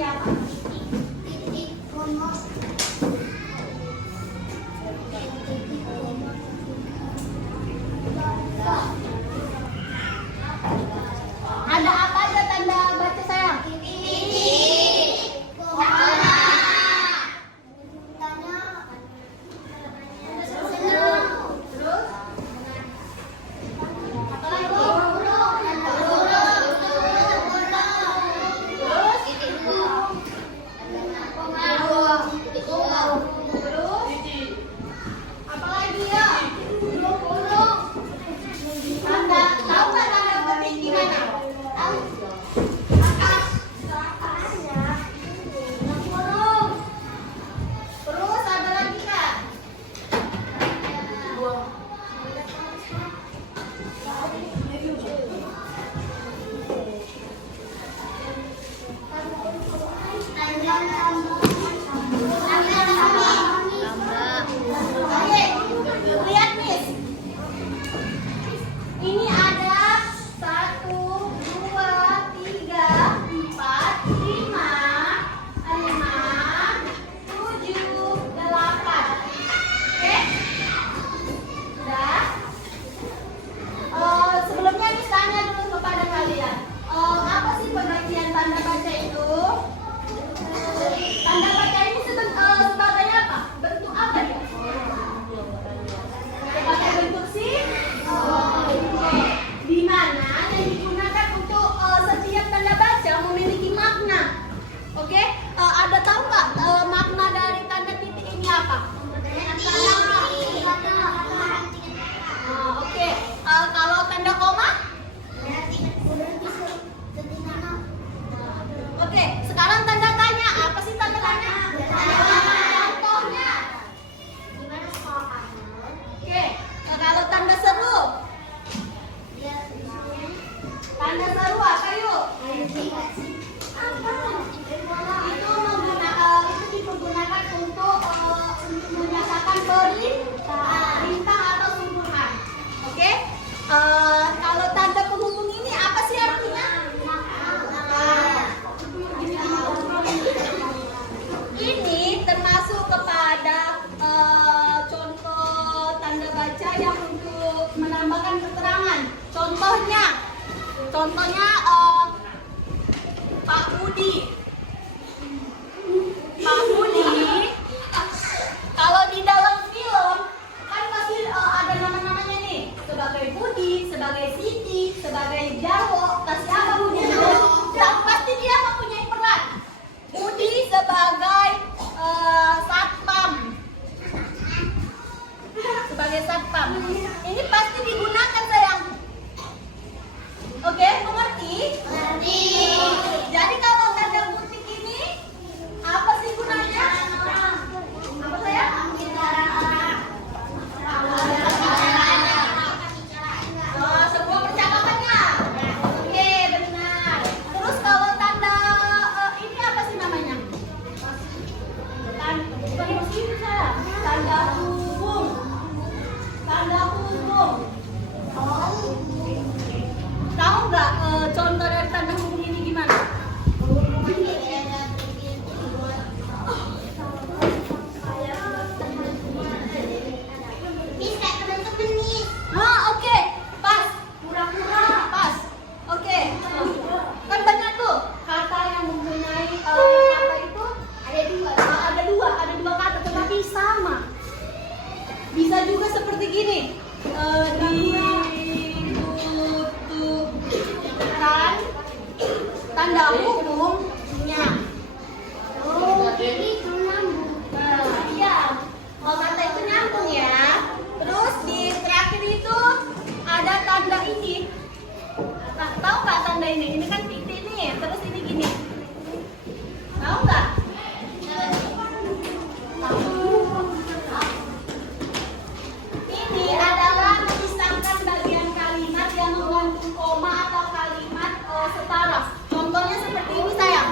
siapa? Ada apa aja tanda baca sayang? Lihat nih, ini ada 1, 2, 3, 4, 5, 6, 7, 8. Oke? Sudah? Sebelumnya nih tanya dulu kepada kalian, apa sih pengertian tanda baca itu? Tanda baca ini sebagai apa? Bentuk apa ya? Sebagai bentuk di mana yang digunakan untuk setiap tanda baca memiliki makna. Oke? Ada tahu nggak makna dari tanda titik ini apa? Oke. Kalau tanda koma? Oke. Sekarang tanda tanya. Apa sih tanda tanya? Contohnya. Oke. Kalau tanda seru? Tanda seru apa yuk? Itu dipergunakan untuk menyatakan perintah atau suruhan. Oke? Kalau tanda penghubung ini apa sih artinya? Ini termasuk kepada contoh tanda baca yang untuk menambahkan keterangan. Contohnya Pak Budi. Kalau di dalam film kan pasti ada nama-namanya nih, sebagai Budi, sebagai Siti, sebagai Jarwo. Kasih apa Budi? Dan pasti dia mempunyai peran. Budi sebagai satpam. Ini pasti digunakan sayang. Oke, mengerti? Mengerti. Jadi kalau tanda butik ini apa sih gunanya? Apa sayang? Sebuah percakapannya. Oke, benar. Terus kalau tanda ini apa sih namanya? Tanda hubung. Tahu nggak contoh dari tanda hubung ini gimana? Oke, pas. Pura-pura, pas. Oke. Kan banyak tuh kata yang mempunyai kata itu ada dua kata tetapi sama. Bisa juga seperti gini. Ditutupkan tanda hubungnya. Jadi itu nyambung. Iya. Kata itu nyambung ya. Terus di terakhir itu ada tanda ini. Tahu nggak tanda ini? Ini kan titik nih. Terus ini gini. Tahu nggak? Ini adalah memisahkan bagian kalimat yang mengandung koma atau kalimat setara. Contohnya seperti ini sayang.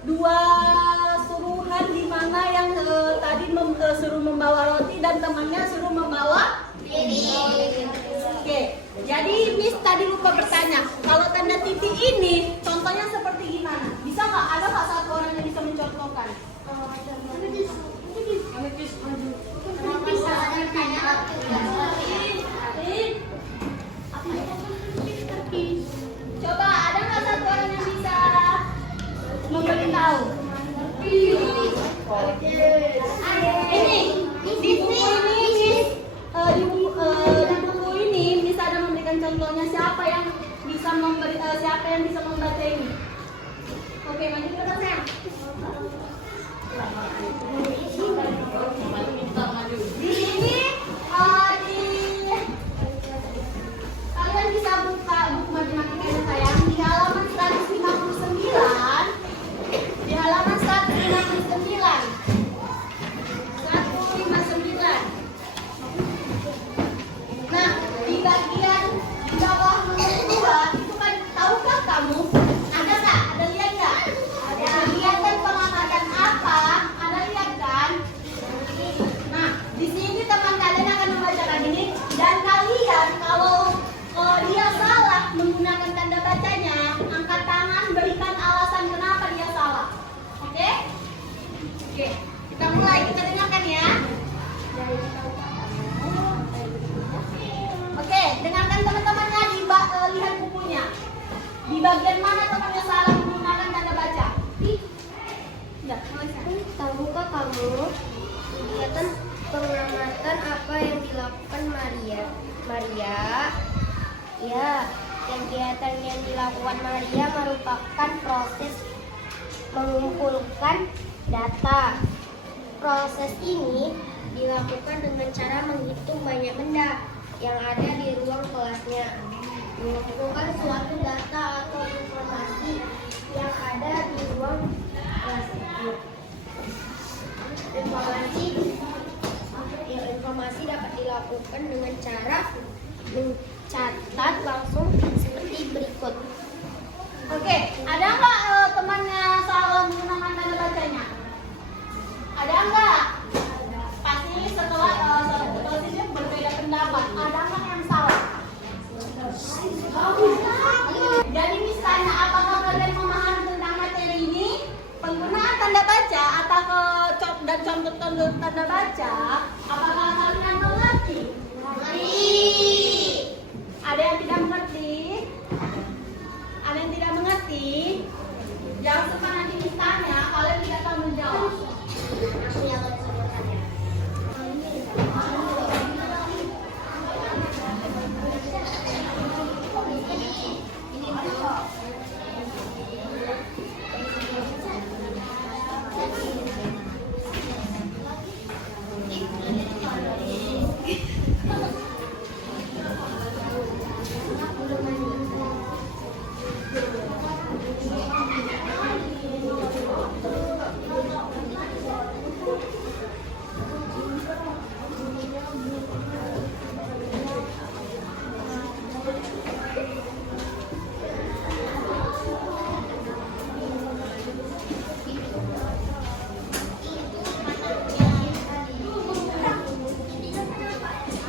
dua suruhan di mana yang tadi suruh membawa roti dan temannya suruh membawa piring. Oke, jadi Miss tadi lupa bertanya, kalau tanda titik ini contohnya seperti gimana? Bisa nggak? Ada nggak satu orang yang bisa mencontohkan? Coba ada nggak satu orang yang bisa memberitahu? Ini di buku ini bisa ada memberikan contohnya siapa yang bisa membaca ini. Oke, maju ke belakang. Di sini kalian bisa buka buku matematikanya sayang di halaman 159. Di halaman 159. 159. Nah, di bagian di bawah nomor 2 itu kan, tahukah kamu? Ada nggak? Ada lihat nggak? Ada kegiatan pengamatan apa? Ada lihat kan? Nah, di sini teman kalian akan membacakan ini dan kalian kalau dia salah menggunakan tanda bacanya, angkat tangan, berikan alasan kenapa dia salah. Oke? Oke, kita mulai, kita dengarkan ya. Oke, dengarkan teman-temannya, lihat bukunya. Di bagian mana temannya salah menggunakan tanda baca? Tahukah kamu kegiatan pengamatan apa yang dilakukan Maria? Ya, kegiatan yang dilakukan Maria merupakan proses mengumpulkan data. Proses ini dilakukan dengan cara menghitung banyak benda yang ada di ruang kelasnya, mengumpulkan suatu data atau informasi yang ada di ruang kelas itu. Informasi dapat dilakukan dengan cara mencatat langsung seperti berikut. Oke, ada nggak temannya salah menggunakan tanda bacanya? Ada nggak? Pasti setelah sini berbeda pendapat. Ada nggak yang salah? Jadi misalnya, apakah kalian memahami tentang materi ini? Penggunaan tanda baca atau contoh tanda baca, apakah kalian mengerti? Ada yang tidak mengerti? Ada yang tidak mengerti? Jangan suka nanti ditanya, kalian tidak tahu menjawab.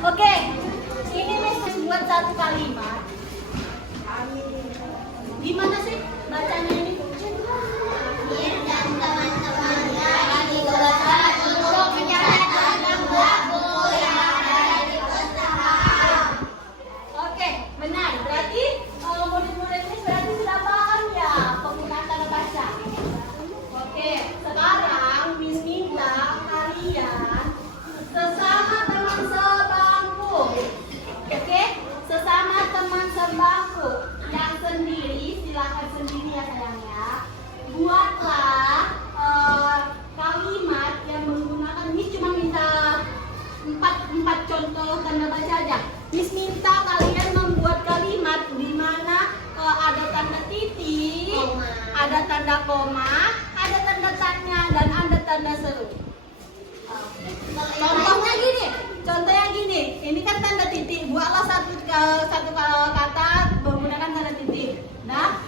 Oke, ini Miss buat satu kalimat. Gimana sih bacanya ini? Mir dan teman-temannya ditugaskan untuk mencatat jumlah buku yang ada di perpustakaan. Oke, benar. Berarti murid-murid ini berarti sudah paham ya penggunaan tanda baca. Oke, sekarang Miss minta kalian sesama teman sebangku. Oke, sesama teman sebangku yang sendiri, silakan sendiri ya sayangnya. Buatlah kalimat yang menggunakan, ini cuma minta empat contoh tanda baca aja. Miss minta kalian membuat kalimat di mana ada tanda titik, ada tanda koma, ada tanda tanya, dan ada tanda seru. Contohnya gini, ini kan tanda titik. Buatlah satu kata menggunakan tanda titik. Nah,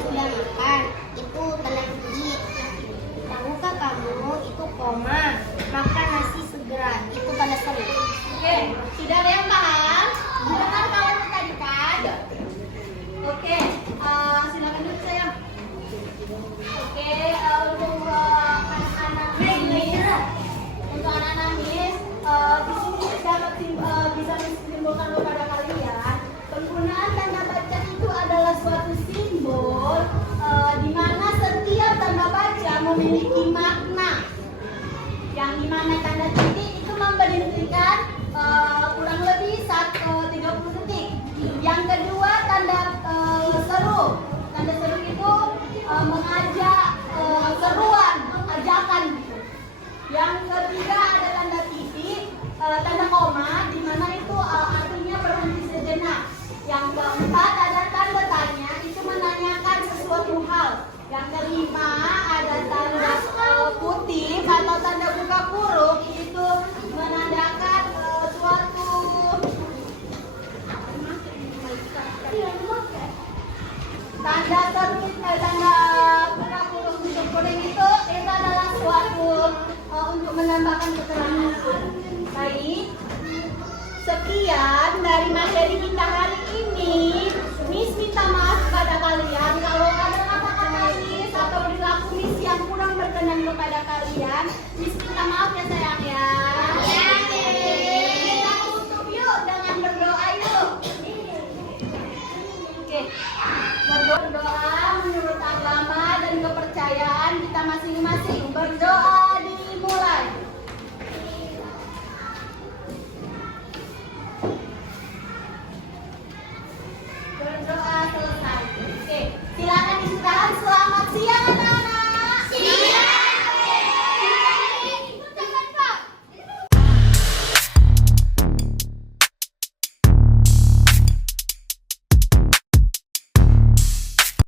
sudah makan, itu tanda titik. Tahukah kamu, itu koma. Makan nasi segera, itu tanda seru. Oke, sudah ada yang paham? Dengar kawan tadi kan? Oke, silakan duduk sayang. Oke, untuk anak-anak Miss, di sini dapat bisa menyimpulkan kepada kalian, penggunaan tanda baca itu adalah suatu simbol di mana setiap tanda baca memiliki makna. Yang dimana tanda titik itu memberhentikan kurang lebih 30 detik. Yang kedua tanda seru. Tanda seru itu mengajak seruan, ajakan gitu. Yang ketiga ada tanda titik, tanda koma, di mana itu artinya berhenti sejenak. Yang keempat ada tanda tanya, itu menanyakan sesuatu hal. Yang kelima ada tanda kutip atau tanda buka kurung, itu menandakan suatu tanda tertulis, tanda buka kurung untuk kuring itu adalah suatu untuk menambahkan keterangan. Baik, sekian dari materi kita hari ini. Miss minta maaf kepada kalian kalau ada kata-kata Miss atau perilaku Miss yang kurang berkenan kepada kalian. Miss minta maaf ya sayang ya. Kita tutup yuk dengan berdoa yuk. Oke, berdoa menurut agama dan kepercayaan kita masing-masing. Berdoa